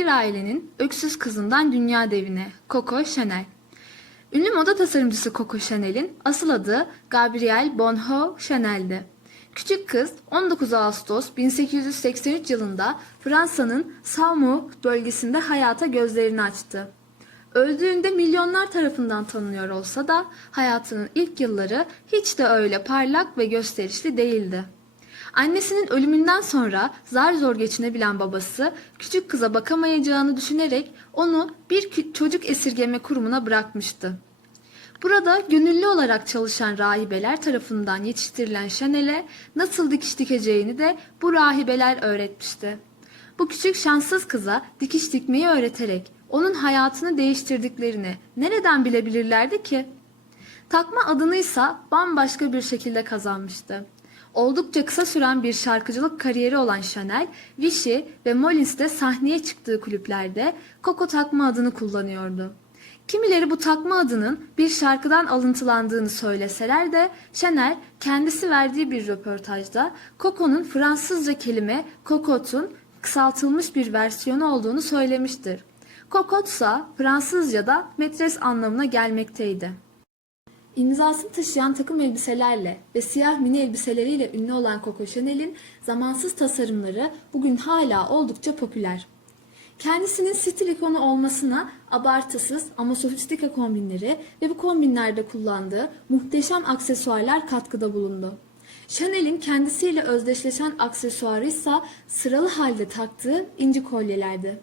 Fakir ailenin öksüz kızından dünya devine Coco Chanel. Ünlü moda tasarımcısı Coco Chanel'in asıl adı Gabrielle Bonheur Chanel'di. Küçük kız 19 Ağustos 1883 yılında Fransa'nın Saumur bölgesinde hayata gözlerini açtı. Öldüğünde milyonlar tarafından tanınıyor olsa da hayatının ilk yılları hiç de öyle parlak ve gösterişli değildi. Annesinin ölümünden sonra zar zor geçinebilen babası küçük kıza bakamayacağını düşünerek onu bir çocuk esirgeme kurumuna bırakmıştı. Burada gönüllü olarak çalışan rahibeler tarafından yetiştirilen Chanel'e nasıl dikiş dikeceğini de bu rahibeler öğretmişti. Bu küçük şanssız kıza dikiş dikmeyi öğreterek onun hayatını değiştirdiklerini nereden bilebilirlerdi ki? Takma adını ise bambaşka bir şekilde kazanmıştı. Oldukça kısa süren bir şarkıcılık kariyeri olan Chanel, Vichy ve Molins'te sahneye çıktığı kulüplerde Coco takma adını kullanıyordu. Kimileri bu takma adının bir şarkıdan alıntılandığını söyleseler de Chanel kendisi verdiği bir röportajda Coco'nun Fransızca kelime Cocot'un kısaltılmış bir versiyonu olduğunu söylemiştir. Cocotte ise Fransızca'da metres anlamına gelmekteydi. İmzasını taşıyan takım elbiselerle ve siyah mini elbiseleriyle ünlü olan Coco Chanel'in zamansız tasarımları bugün hala oldukça popüler. Kendisinin stil ikonu olmasına abartısız ama sofistike kombinleri ve bu kombinlerde kullandığı muhteşem aksesuarlar katkıda bulundu. Chanel'in kendisiyle özdeşleşen aksesuarı ise sıralı halde taktığı inci kolyelerdi.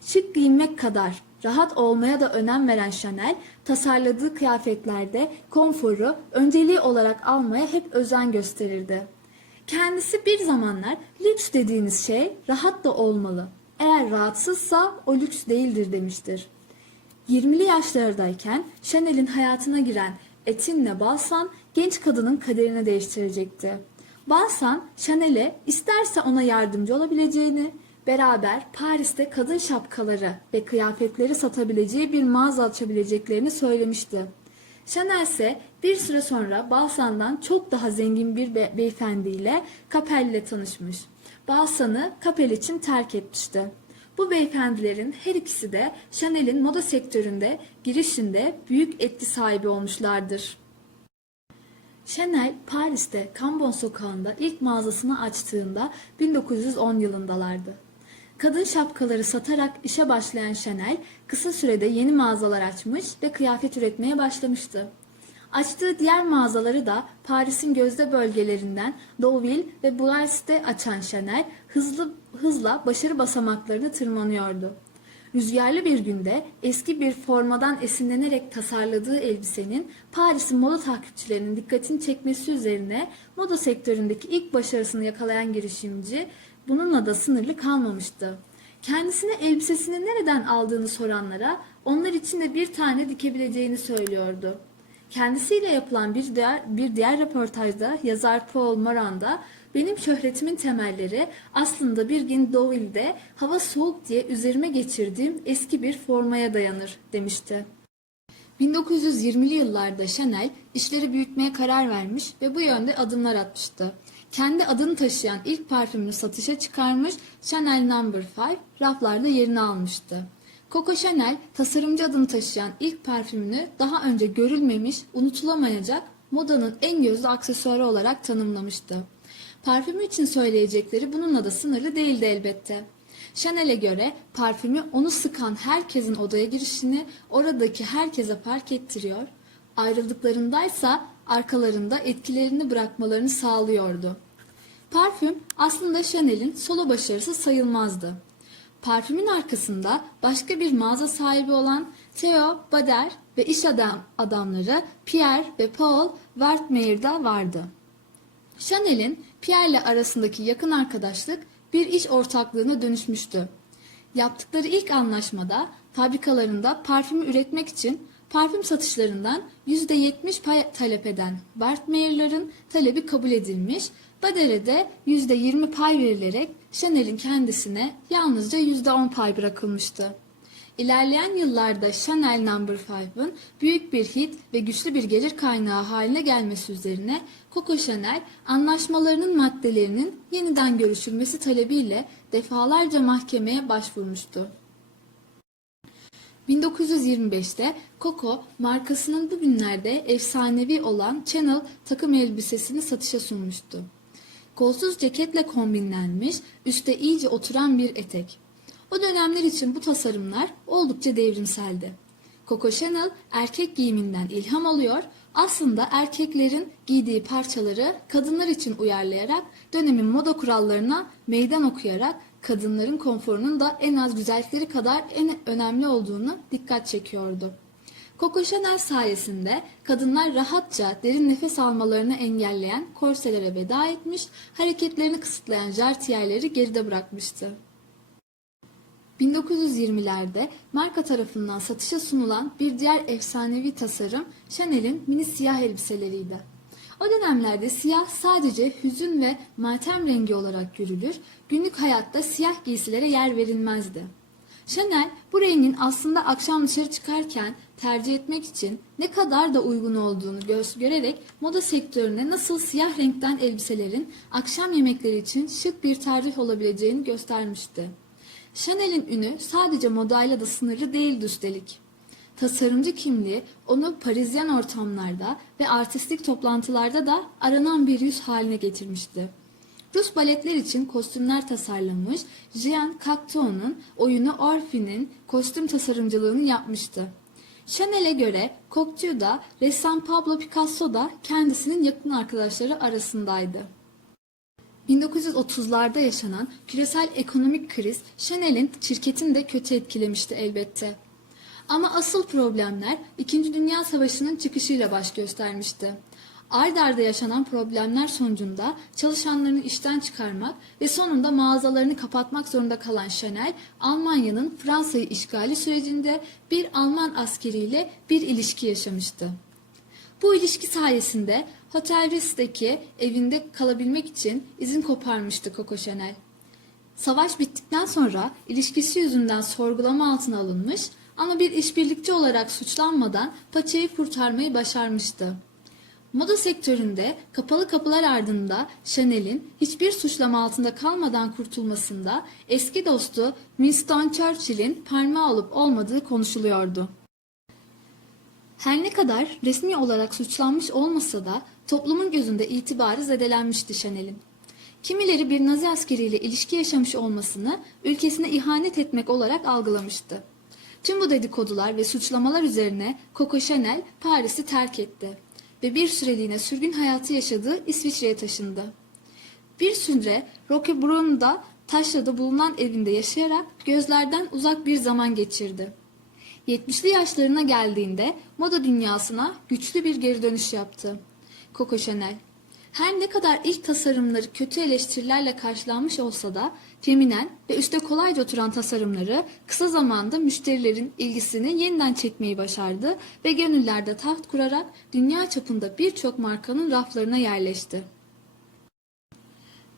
Şık giyinmek kadar rahat olmaya da önem veren Chanel, tasarladığı kıyafetlerde konforu önceliği olarak almaya hep özen gösterirdi. Kendisi bir zamanlar lüks dediğiniz şey rahat da olmalı. Eğer rahatsızsa o lüks değildir demiştir. 20'li yaşlardayken Chanel'in hayatına giren Etienne Balsan genç kadının kaderini değiştirecekti. Balsan Chanel'e isterse ona yardımcı olabileceğini, beraber Paris'te kadın şapkaları ve kıyafetleri satabileceği bir mağaza açabileceklerini söylemişti. Chanel ise bir süre sonra Balsan'dan çok daha zengin bir be- beyefendiyle Capel ile tanışmış. Balsan'ı Capel için terk etmişti. Bu beyefendilerin her ikisi de Chanel'in moda sektöründe girişinde büyük etki sahibi olmuşlardır. Chanel Paris'te Cambon sokağında ilk mağazasını açtığında 1910 yılındalardı. Kadın şapkaları satarak işe başlayan Chanel kısa sürede yeni mağazalar açmış ve kıyafet üretmeye başlamıştı. Açtığı diğer mağazaları da Paris'in gözde bölgelerinden Deauville ve Bourges'te açan Chanel hızlı hızla başarı basamaklarını tırmanıyordu. Rüzgarlı bir günde eski bir formadan esinlenerek tasarladığı elbisenin Paris'in moda takipçilerinin dikkatini çekmesi üzerine moda sektöründeki ilk başarısını yakalayan girişimci bununla da sınırlı kalmamıştı. Kendisine elbisesini nereden aldığını soranlara onlar için de bir tane dikebileceğini söylüyordu. Kendisiyle yapılan bir diğer, bir diğer röportajda yazar Paul Moranda benim şöhretimin temelleri aslında bir gün Deauville'de hava soğuk diye üzerime geçirdiğim eski bir formaya dayanır demişti. 1920'li yıllarda Chanel işleri büyütmeye karar vermiş ve bu yönde adımlar atmıştı. Kendi adını taşıyan ilk parfümünü satışa çıkarmış Chanel No. 5 raflarda yerini almıştı. Coco Chanel tasarımcı adını taşıyan ilk parfümünü daha önce görülmemiş, unutulamayacak modanın en gözlü aksesuarı olarak tanımlamıştı. Parfümü için söyleyecekleri bununla da sınırlı değildi elbette. Chanel'e göre parfümü onu sıkan herkesin odaya girişini oradaki herkese fark ettiriyor, ayrıldıklarındaysa arkalarında etkilerini bırakmalarını sağlıyordu. Parfüm aslında Chanel'in solo başarısı sayılmazdı. Parfümün arkasında başka bir mağaza sahibi olan Theo Bader ve iş adam adamları Pierre ve Paul Wertmeier da vardı. Chanel'in Pierre'le arasındaki yakın arkadaşlık bir iş ortaklığına dönüşmüştü. Yaptıkları ilk anlaşmada fabrikalarında parfümü üretmek için parfüm satışlarından %70 pay talep eden Wertmeier'ların talebi kabul edilmiş, Bader'e de %20 pay verilerek Chanel'in kendisine yalnızca %10 pay bırakılmıştı. İlerleyen yıllarda Chanel No. 5'ın büyük bir hit ve güçlü bir gelir kaynağı haline gelmesi üzerine Coco Chanel anlaşmalarının maddelerinin yeniden görüşülmesi talebiyle defalarca mahkemeye başvurmuştu. 1925'te Coco markasının bugünlerde efsanevi olan Chanel takım elbisesini satışa sunmuştu. Kolsuz ceketle kombinlenmiş, üste iyice oturan bir etek. O dönemler için bu tasarımlar oldukça devrimseldi. Coco Chanel erkek giyiminden ilham alıyor, aslında erkeklerin giydiği parçaları kadınlar için uyarlayarak dönemin moda kurallarına meydan okuyarak kadınların konforunun da en az güzellikleri kadar en önemli olduğunu dikkat çekiyordu. Coco Chanel sayesinde kadınlar rahatça derin nefes almalarını engelleyen korselere veda etmiş, hareketlerini kısıtlayan jartiyerleri geride bırakmıştı. 1920'lerde marka tarafından satışa sunulan bir diğer efsanevi tasarım Chanel'in mini siyah elbiseleriydi. O dönemlerde siyah sadece hüzün ve matem rengi olarak görülür, günlük hayatta siyah giysilere yer verilmezdi. Chanel bu rengin aslında akşam dışarı çıkarken tercih etmek için ne kadar da uygun olduğunu göz görerek moda sektörüne nasıl siyah renkten elbiselerin akşam yemekleri için şık bir tercih olabileceğini göstermişti. Chanel'in ünü sadece modayla da sınırlı değildi üstelik. Tasarımcı kimliği onu Parisyen ortamlarda ve artistik toplantılarda da aranan bir yüz haline getirmişti. Rus baletler için kostümler tasarlamış, Jean Cocteau'nun oyunu Orphe'nin kostüm tasarımcılığını yapmıştı. Chanel'e göre Cocteau da ressam Pablo Picasso da kendisinin yakın arkadaşları arasındaydı. 1930'larda yaşanan küresel ekonomik kriz Chanel'in şirketini de kötü etkilemişti elbette. Ama asıl problemler 2. Dünya Savaşı'nın çıkışıyla baş göstermişti. Ard yaşanan problemler sonucunda çalışanlarını işten çıkarmak ve sonunda mağazalarını kapatmak zorunda kalan Chanel, Almanya'nın Fransa'yı işgali sürecinde bir Alman askeriyle bir ilişki yaşamıştı. Bu ilişki sayesinde Hotel Ritz'teki evinde kalabilmek için izin koparmıştı Coco Chanel. Savaş bittikten sonra ilişkisi yüzünden sorgulama altına alınmış ama bir işbirlikçi olarak suçlanmadan paçayı kurtarmayı başarmıştı. Moda sektöründe kapalı kapılar ardında Chanel'in hiçbir suçlama altında kalmadan kurtulmasında eski dostu Winston Churchill'in parmağı olup olmadığı konuşuluyordu. Her ne kadar resmi olarak suçlanmış olmasa da toplumun gözünde itibarı zedelenmişti Chanel'in. Kimileri bir Nazi askeriyle ilişki yaşamış olmasını ülkesine ihanet etmek olarak algılamıştı. Tüm bu dedikodular ve suçlamalar üzerine Coco Chanel Paris'i terk etti ve bir süreliğine sürgün hayatı yaşadığı İsviçre'ye taşındı. Bir süre Roquebrun'da taşrada bulunan evinde yaşayarak gözlerden uzak bir zaman geçirdi. 70'li yaşlarına geldiğinde moda dünyasına güçlü bir geri dönüş yaptı. Coco Chanel. Her ne kadar ilk tasarımları kötü eleştirilerle karşılanmış olsa da feminen ve üste kolayca oturan tasarımları kısa zamanda müşterilerin ilgisini yeniden çekmeyi başardı ve gönüllerde taht kurarak dünya çapında birçok markanın raflarına yerleşti.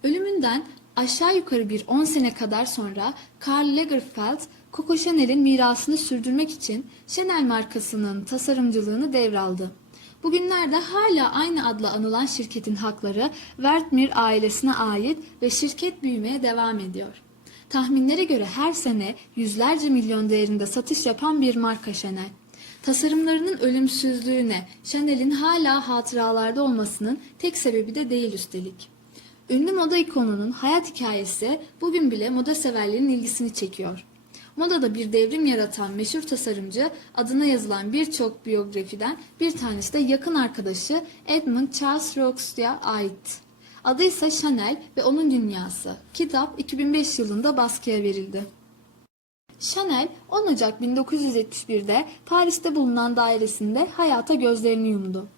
Ölümünden aşağı yukarı bir 10 sene kadar sonra Karl Lagerfeld, Coco Chanel'in mirasını sürdürmek için Chanel markasının tasarımcılığını devraldı. Bugünlerde hala aynı adla anılan şirketin hakları Wertmir ailesine ait ve şirket büyümeye devam ediyor. Tahminlere göre her sene yüzlerce milyon değerinde satış yapan bir marka Chanel. Tasarımlarının ölümsüzlüğüne Chanel'in hala hatıralarda olmasının tek sebebi de değil üstelik. Ünlü moda ikonunun hayat hikayesi bugün bile moda severlerin ilgisini çekiyor. Modada bir devrim yaratan meşhur tasarımcı adına yazılan birçok biyografiden bir tanesi de yakın arkadaşı Edmund Charles Rox'ya ait. Adı ise Chanel ve onun dünyası. Kitap 2005 yılında baskıya verildi. Chanel 10 Ocak 1971'de Paris'te bulunan dairesinde hayata gözlerini yumdu.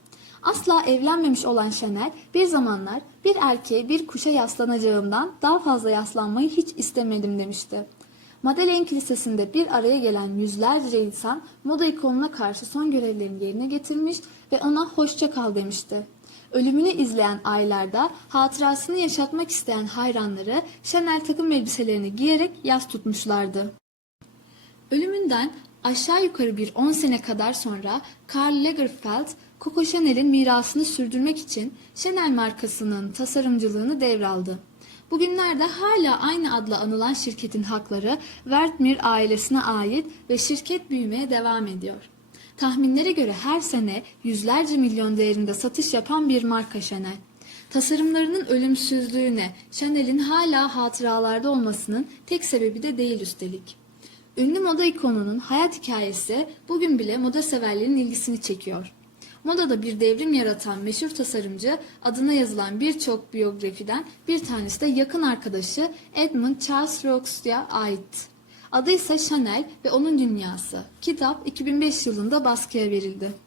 Asla evlenmemiş olan Chanel bir zamanlar bir erkeğe bir kuşa yaslanacağımdan daha fazla yaslanmayı hiç istemedim demişti. Madeleine Kilisesi'nde bir araya gelen yüzlerce insan moda ikonuna karşı son görevlerini yerine getirmiş ve ona hoşça kal demişti. Ölümünü izleyen aylarda hatırasını yaşatmak isteyen hayranları Chanel takım elbiselerini giyerek yas tutmuşlardı. Ölümünden aşağı yukarı bir 10 sene kadar sonra Karl Lagerfeld, Coco Chanel'in mirasını sürdürmek için Chanel markasının tasarımcılığını devraldı. Bugünlerde hala aynı adla anılan şirketin hakları Wertmir ailesine ait ve şirket büyümeye devam ediyor. Tahminlere göre her sene yüzlerce milyon değerinde satış yapan bir marka Chanel. Tasarımlarının ölümsüzlüğüne Chanel'in hala hatıralarda olmasının tek sebebi de değil üstelik. Ünlü moda ikonunun hayat hikayesi bugün bile moda severlerin ilgisini çekiyor. Modada bir devrim yaratan meşhur tasarımcı adına yazılan birçok biyografiden bir tanesi de yakın arkadaşı Edmund Charles Rox'ya ait. Adı ise Chanel ve onun dünyası. Kitap 2005 yılında baskıya verildi.